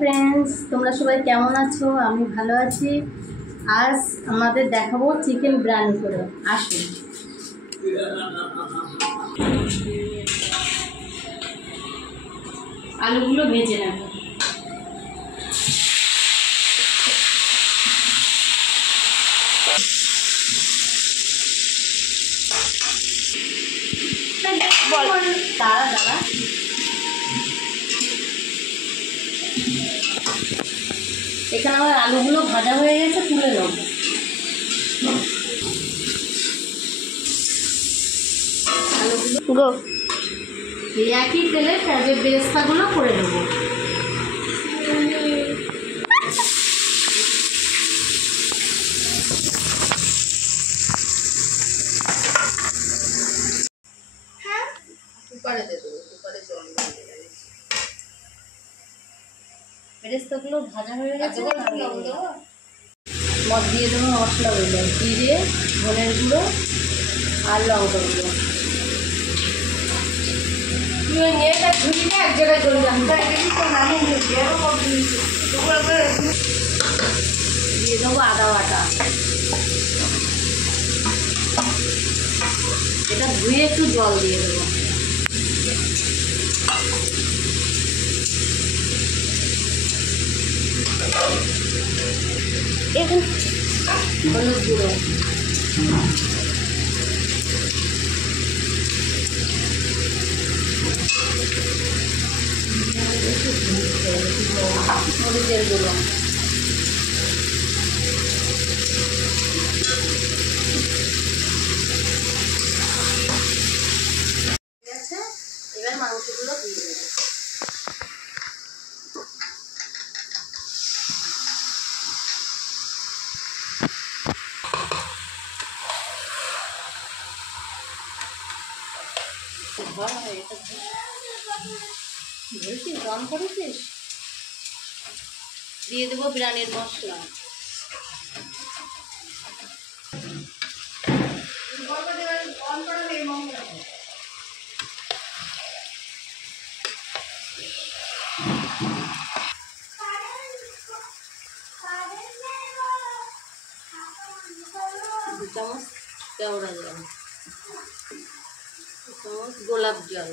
Friends তোমরা সবাই কেমন আছো? আমি ভালো আছি। আজ আমাদের দেখাবো চিকেন বিরিয়ানি করে। আসুন। আলুগুলো ভেজে নেব। দাঁড়া দাঁড়া, এখানে আমার আলুগুলো ভাজা হয়ে গেছে, তুলে নেব। আলুগুলো এই একই তেলে বেরেস্তাগুলো করে নেব। বেরেস্তাগুলো ভাজা হয়ে গেছে, মদ দিয়ে দেবো মশলাগুলো, জিরে, ধনের গুঁড়ো আর লঙ্কা গুঁড়ো। দিয়ে দেবো আদা বাটা, এটা ধুয়ে একটু জল দিয়ে দেবো। হলুদ গুঁড়ো, মরিচের গুঁড়ো, এবার মাংসগুলো দিয়ে দেবো। গরম করেছিস, দিয়ে দেবো বিরিয়ানির মশলা। দু চামচ কেওড়া জল, দু চামচ গোলাপ জল,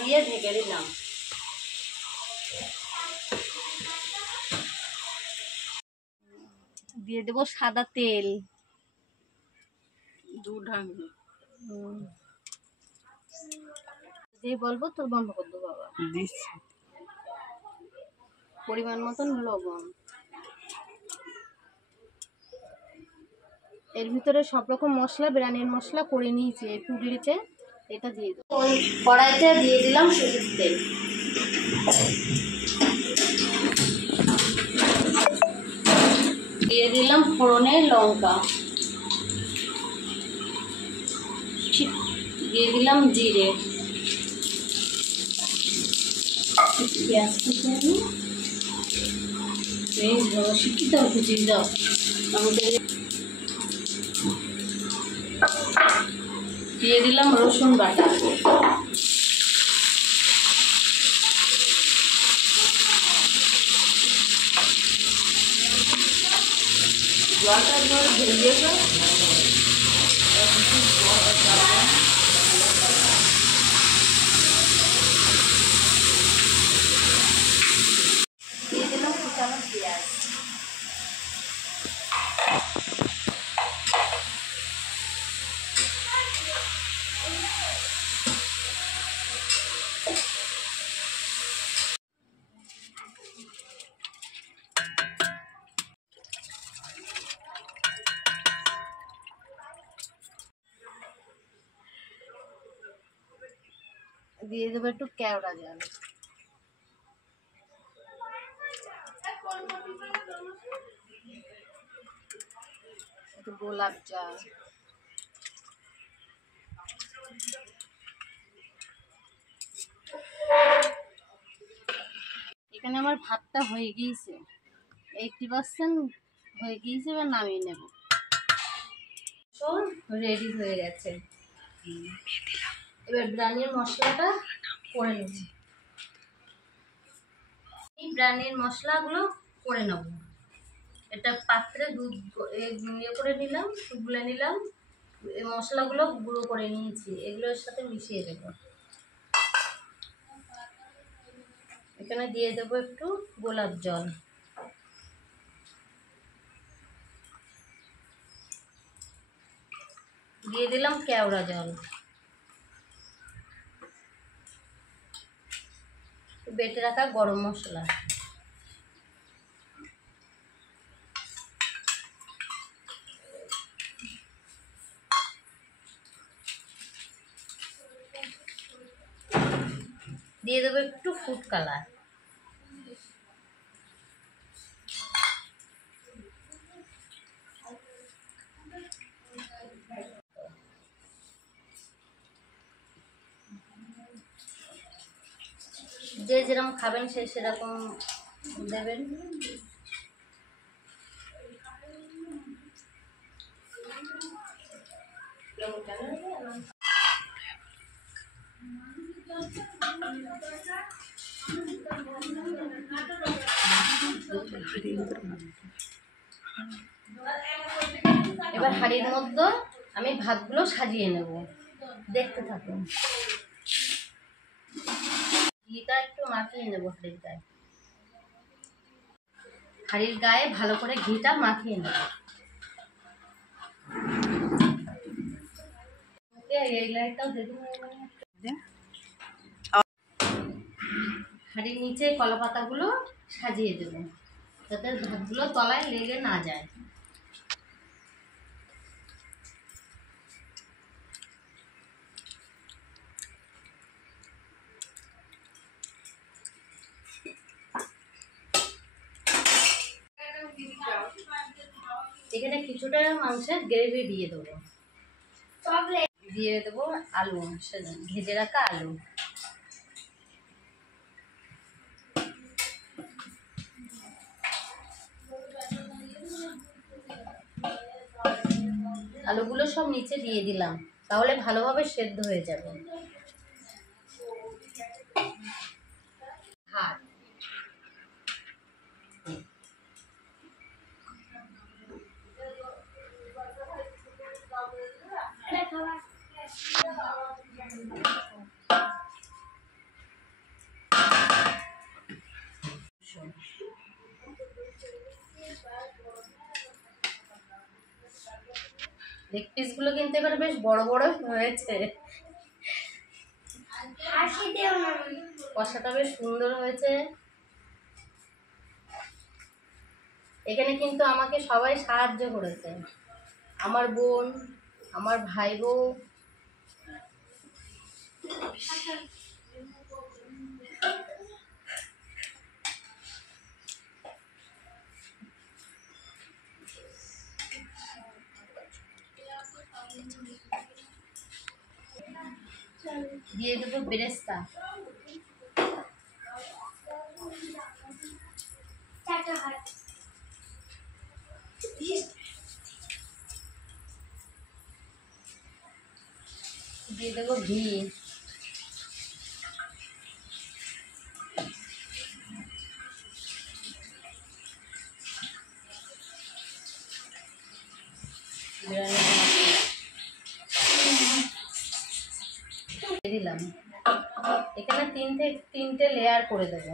দিয়ে ঢেকে দিলাম। দিয়ে দেবো সাদা তেল, যে বলবো তোর বন্ধ করে দেবো। বাবা দিচ্ছি, পরিমাণ মতন লবণ। এর ভিতরে সব রকম মশলা, বিরিয়ানির মশলা করে নিয়েছি। এই পুডলিতে এটা দিয়ে দেবো। ওই কড়াইতে দিয়ে দিলাম সরষের তেল, দিয়ে দিলাম ফোড়নে লঙ্কা, দিয়ে দিলাম জিরে, পেঁয়াজ কুচি শিক্ষিত কুচি দাও আমাদের। দিয়ে দিলাম রসুন বাটা, জলটা ভেজে দিয়ে দিলাম কুচানো পেঁয়াজ, দিয়ে দেবো একটু কেওড়া জল, একটু গোলাপ জল, এখানে আমার ভাতটা হয়ে গিয়েছে, 80% হয়ে গিয়েছে, এবার নামিয়ে নেব। রেডি হয়ে গেছে, এবার বিরিয়ানির মশলাটা করে নেব। এই বিরিয়ানির মশলাগুলো করে নেব। এটা পাত্রে দুধ ইয়ে করে নিলাম, গুলে নিলাম, এই মশলাগুলো গুঁড়ো করে নিয়েছি, এগুলোর সাথে মিশিয়ে দেবো। এখানে দিয়ে দেবো একটু গোলাপ জল, দিয়ে দিলাম কেওড়া জল, বেটে রাখা গরম মশলা, দিয়ে দেবো একটু ফুড কালার, যে যেরকম খাবেন সে সেরকম দেবেন। এবার হাঁড়ির মধ্যে আমি ভাতগুলো সাজিয়ে নেব, দেখতে থাকুন। ঘিটা একটু মাখিয়ে নেব হাঁড়ির গায়ে, হাঁড়ির গায়ে ভালো করে ঘিটা মাখিয়ে নেব। হাঁড়ির নিচে কলা পাতাগুলো সাজিয়ে দেব, যাতে ভাতগুলো তলায় লেগে না যায়। এখানে কিছুটা মাংসের গ্রেভি দিয়ে দেবো, দিয়ে দেবো আলু, ভেজে রাখা আলু, আলুগুলো সব নিচে দিয়ে দিলাম, তাহলে ভালোভাবে সেদ্ধ হয়ে যাবে। ভাত লেগ পিসগুলো কিন্তু এবার বেশ বড় বড় হয়েছে, কষাটা বেশ সুন্দর হয়েছে। এখানে কিন্তু আমাকে সবাই সাহায্য করেছে, আমার বোন, আমার ভাই বউ, দিয়ে দেবো বেরেস্তা, দিয়ে দেবো ঘি, দিলাম। এখানে তিনটে লেয়ার করে দেবো।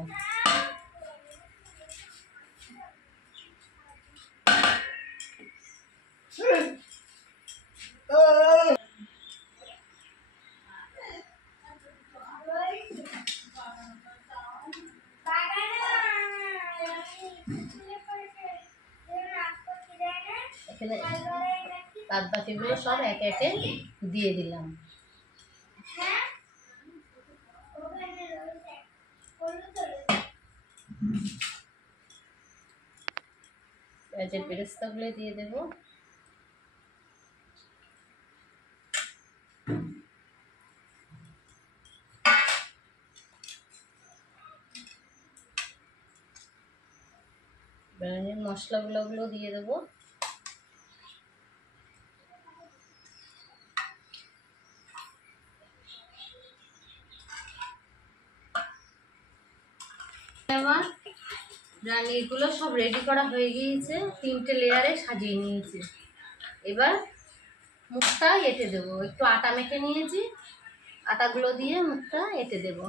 এখানে বাদ বাকিগুলো সব একে একে দিয়ে দিলাম। পেঁয়াজের বেরেস্তাগুলো দিয়ে দেবো, বিরিয়ানির মশলাগুলো দিয়ে দেবো। আমার বিরিয়ানিগুলো সব রেডি করা হয়ে গিয়েছে, 3টে লেয়ারে সাজিয়ে নিয়েছি। এবার মুখটা এঁটে দেবো, একটু আটা মেখে নিয়েছি, আটাগুলো দিয়ে মুখটা এঁটে দেবো।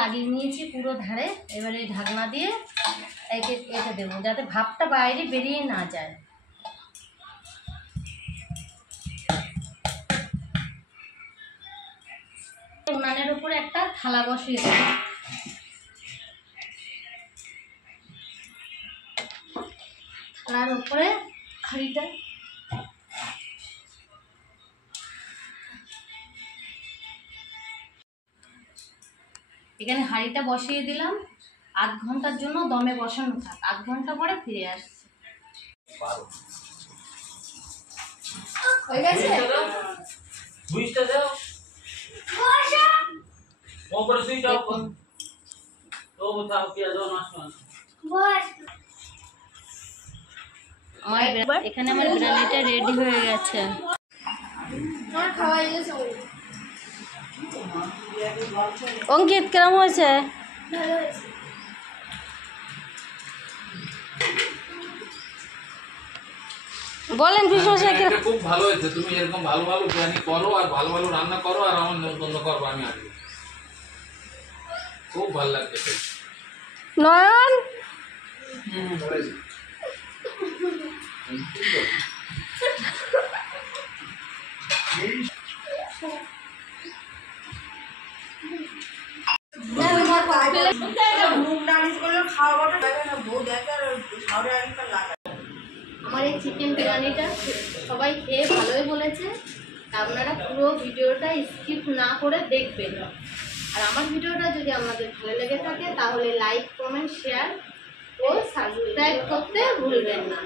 লাগিয়ে নিয়েছি পুরো ধারে। এবারে ঢাকনা দিয়ে এঁটে দেবো যাতে ভাপটা বাইরে বেরিয়ে না যায়। উনানের উপরে একটা থালা বসিয়ে দেবো। থালার উপরে হাঁড়িটা এখানে হাঁড়িটা বসিয়ে দিলাম। 8 ঘন্টার জন্য দমে বসানো থাক, 8 ঘন্টা পরে ফিরে আসছি। হয়ে গেছে। বুঝতে দাও ওপরে সুইচ অফ কর তো বোঝা পেঁয়াজ নষ্ট হয়। এখানে আমার বিরিয়ানিটা রেডি হয়ে গেছে। অঙ্কিত কেমন হয়েছে? বলেন খুব ভালো হয়েছে। তুমি এরকম ভালো ভালো বিরিয়ানি করো আর ভালো ভালো রান্না করো আর আমার নতুন করবো আমি আসবো। খুব ভালো লাগছে। নয়ন আমার এই চিকেন বিরিয়ানিটা সবাই খেয়ে ভালোই বলেছে। আপনারা পুরো ভিডিওটা স্কিপ না করে দেখবেন। আর আমার ভিডিওটা যদি আপনাদের ভালো লেগে থাকে তাহলে লাইক, কমেন্ট, শেয়ার ও সাবস্ক্রাইব করতে ভুলবেন না।